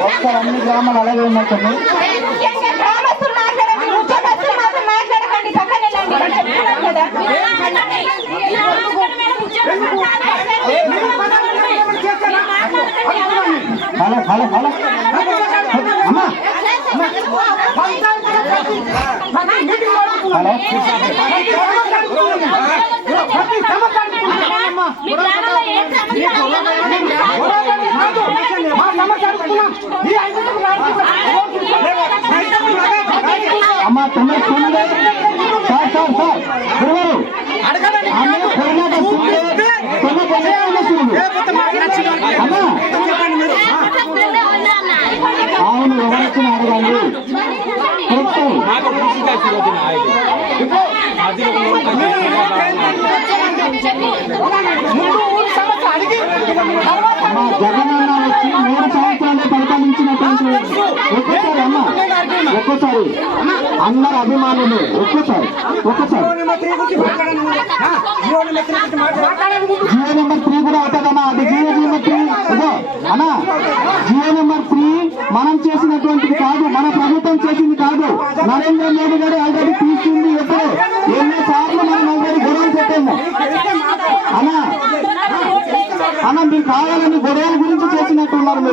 ఒకసారి అన్ని గ్రామాలు అలాగే కొన్ని హలో హలో హలో అమ్మా హలో అమ్మా తొమ్మిది తొమ్మిది. సార్ సార్ సార్ అవును ఎవరొచ్చినా అడగండి. మా జగనన్న వచ్చి మూడు సంవత్సరాలు పరిపాలించినటువంటి ఒక్కసారి అమ్మ ఒక్కసారి అందరు అభిమానులు ఒక్కసారి ఒక్కసారి జియో నెంబర్ త్రీ కూడా అవుతుందమ్మా అది జియో నెంబర్ త్రీ ఇదో అన్నా జియో నెంబర్ త్రీ మనం చేసినటువంటిది కాదు మన ప్రభుత్వం చేసింది కాదు. నరేంద్ర మోడీ గారు ఆల్రెడీ తీసుకుంది ఎప్పుడు. ఎన్నోసార్లు మనం ఆల్రెడీ గొడవలు పెట్టాము అన్నా అన్న మీరు కావాలని గొడవల గురించి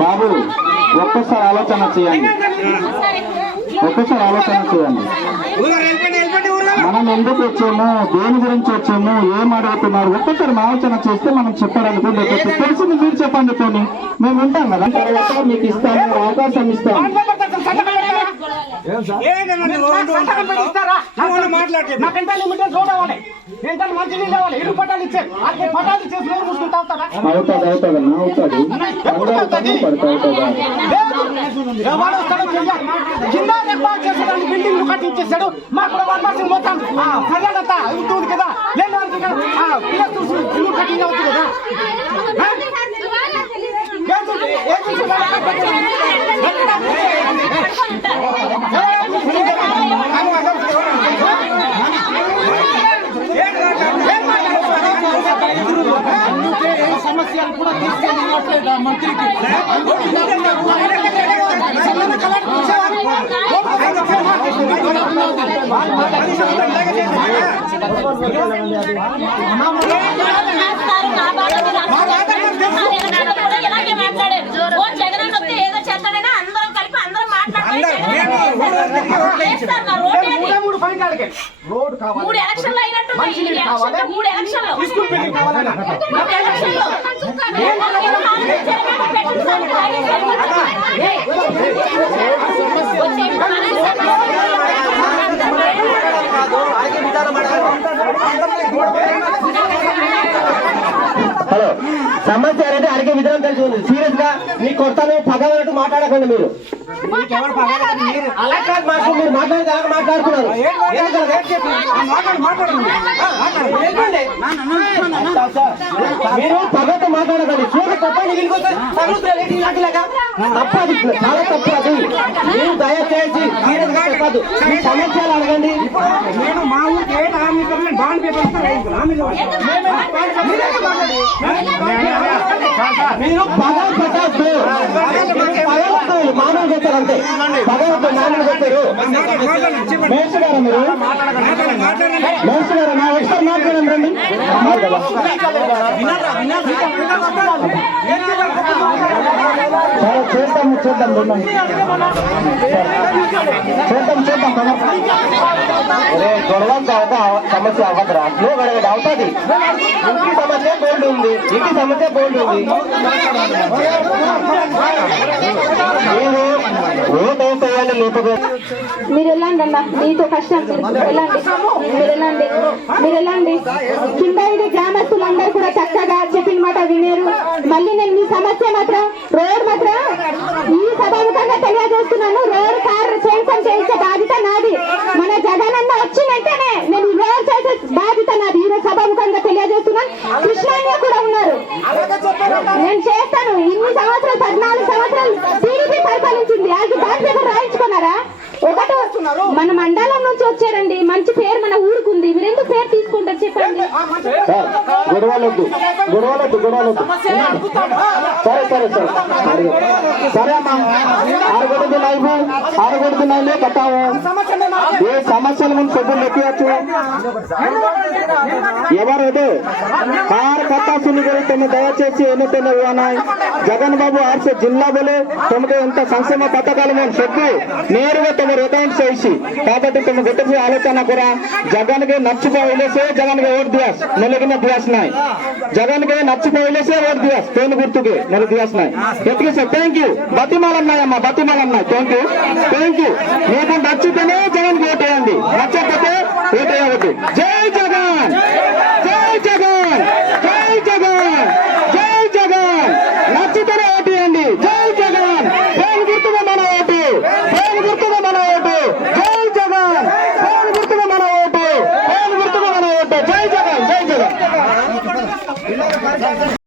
బాబు ఒక్కసారి ఆలోచన చేయండి. ఒక్కసారి ఆలోచన చేయండి. మనం ఎందుకు వచ్చాము? దేని గురించి వచ్చాము? ఏం అడుగుతున్నారు? ఒక్కసారి ఆలోచన చేస్తే మనం చెప్పడానికి లేకపోతే తెలిసింది మీరు చెప్పండి పోనీ. మేము వింటాం కదా? తర్వాత మీకు ఇస్తాము అవకాశం ఇస్తాం. నాకంటే లిమిటెడ్ చూడవాలి ఏంటంటే మంచి నీళ్ళు ఇవ్వాలి ఇల్లు పట్టాలు ఇచ్చే అది పట్టాలు చేసి నోరు మూసుకుంటా అవుతారా అవుతుంది అవుతుందన్నా అవుతుంది. పడుతుంది అవుతుందా. కింద ఏర్పాటు చేసేదాన్ని బిల్డింగ్ మాకు కూడా వన్ పర్సెంట్ మొత్తం పర్యాటత ఉంటుంది కదా లేని వాళ్ళకి ఇల్లు కట్టింగ్ అవుతుంది కదా సమస్యలు కూడా తీసుకెళ్ళినట్లేదు మంత్రికి మూడే మూడు పాయింట్ అడిగారు రోడ్ కావాలి మూడు ఎలక్షన్లు అయినట్టు మూడు ఎలక్షన్లు స్కూల్ బిల్డింగ్ కావాలన్నా మూడు ఎలక్షన్లు సమస్య ఏంటంటే అడిగే విధానం తెలిసి ఉంది. సీరియస్గా మీ కొడతాను పగలనట్టు మాట్లాడకండి మీరు. అలా కాదు మాకు మీరు మాట్లాడితే అలా మాట్లాడుతున్నారు. మీరు పగతో మాట్లాడకండి. చూడ కొత్త తగులుతున్నారు ఏంటి ఇలాంటిలాగా తప్పు అది చాలా తప్పు అది. మీరు దయచేసి సీరియస్గా చెప్పదు మీ సమస్యలు అడగండి. నేను మా బాండ్ పేపర్ హామీ మీరు పగ పెట్టద్దు పగలొద్దు మామూలు చెప్తారు అంతే. పగలొద్దు మామూలు చెప్తారు మేడ్స్ గారా మీరు? మేడ్స్ గారా నా ఒకసారి మాట్లాడండి రండి? సరే చేద్దాం చేద్దాం రండి చేద్దాం చేద్దాం కదా గొడవ సమస్య అవ్వదురా. నువ్వు గడవదు అవుతుంది. ఇంటి సమస్య బోల్డ్ ఉంది. ఇంటి సమస్య బోల్డ్ ఉంది. మీరు వెళ్ళండి అన్న మీతో కష్టం వెళ్ళండి. మీరు వెళ్ళండి. మీరు వెళ్ళండి. కింద ఇది గ్రామస్తులందరూ కూడా చక్కగా చెప్పిన మాట వినేరు. మళ్ళీ నేను మీ సమస్య మాత్రం రోడ్ మాత్రం ఈ సభాముఖంగా తెలియజేస్తున్నాను. రోడ్ కార్ శాంక్షన్ చేసే బాధ్యత నాది. మన జగన్ అన్న వచ్చినంటేనే నేను రోడ్ చేసే బాధ్యత నాది. ఈ రోజు సభాముఖంగా తెలియజేస్తున్నాను. కృష్ణాంగ కూడా ఉన్నారు. నేను చేస్తాను. ఇన్ని సంవత్సరాలు పద్నాలుగు సంవత్సరాలు టీడీపీ పరిపాలించింది. దాని దగ్గర రాయించుకున్నారా? ఒకటి మన మండలం నుంచి వచ్చారండి మంచి పేరు మన ఊరికి ఉంది మీరు ఎందుకు పేరు గొడవలొద్దు. గొడవలొద్దు గొడవలొద్దు. సరే సరే సరే. సరే అమ్మా. ఆడగొడదు నైవు ఆడగొడదు నైలే కట్టావు. ఏ సమస్యల ముందు సొబ్బు ఎక్కవచ్చు ఎవరు ఆరు కట్టా సున్ని జరుగుతుంది దయచేసి ఎన్నికలు ఇవ్వనాయి జగన్ బాబు ఆర్సే జిల్లా బలే తమకు ఎంత సంక్షేమ పథకాలు మేము చెప్పు నేరుగా తమ రికౌంట్ చేసి కాబట్టి తమ గట్టి ఆలోచన కూడా జగన్ జగన్కి నచ్చిపోయి జగన్ జగన్కి ভোট দিয়াস নলে কিনা দিয়াস নাই জগন কে নাচি পাইলে সে ভোট দিয়াস তেন গুরতুকে নলে দিয়াস নাই ঠিক আছে থ্যাংক ইউ బతిమాలం নাই అమ్మా బతిమాలం নাই థ్యాంక్ యూ థ్యాంక్ యూ మీకు నచ్చితేనే జగన్కి ఓటు వేయండి నచ్చకపోతే ఓటు వేయవద్దు జై జగన్! జై జగన్! జై జగన్!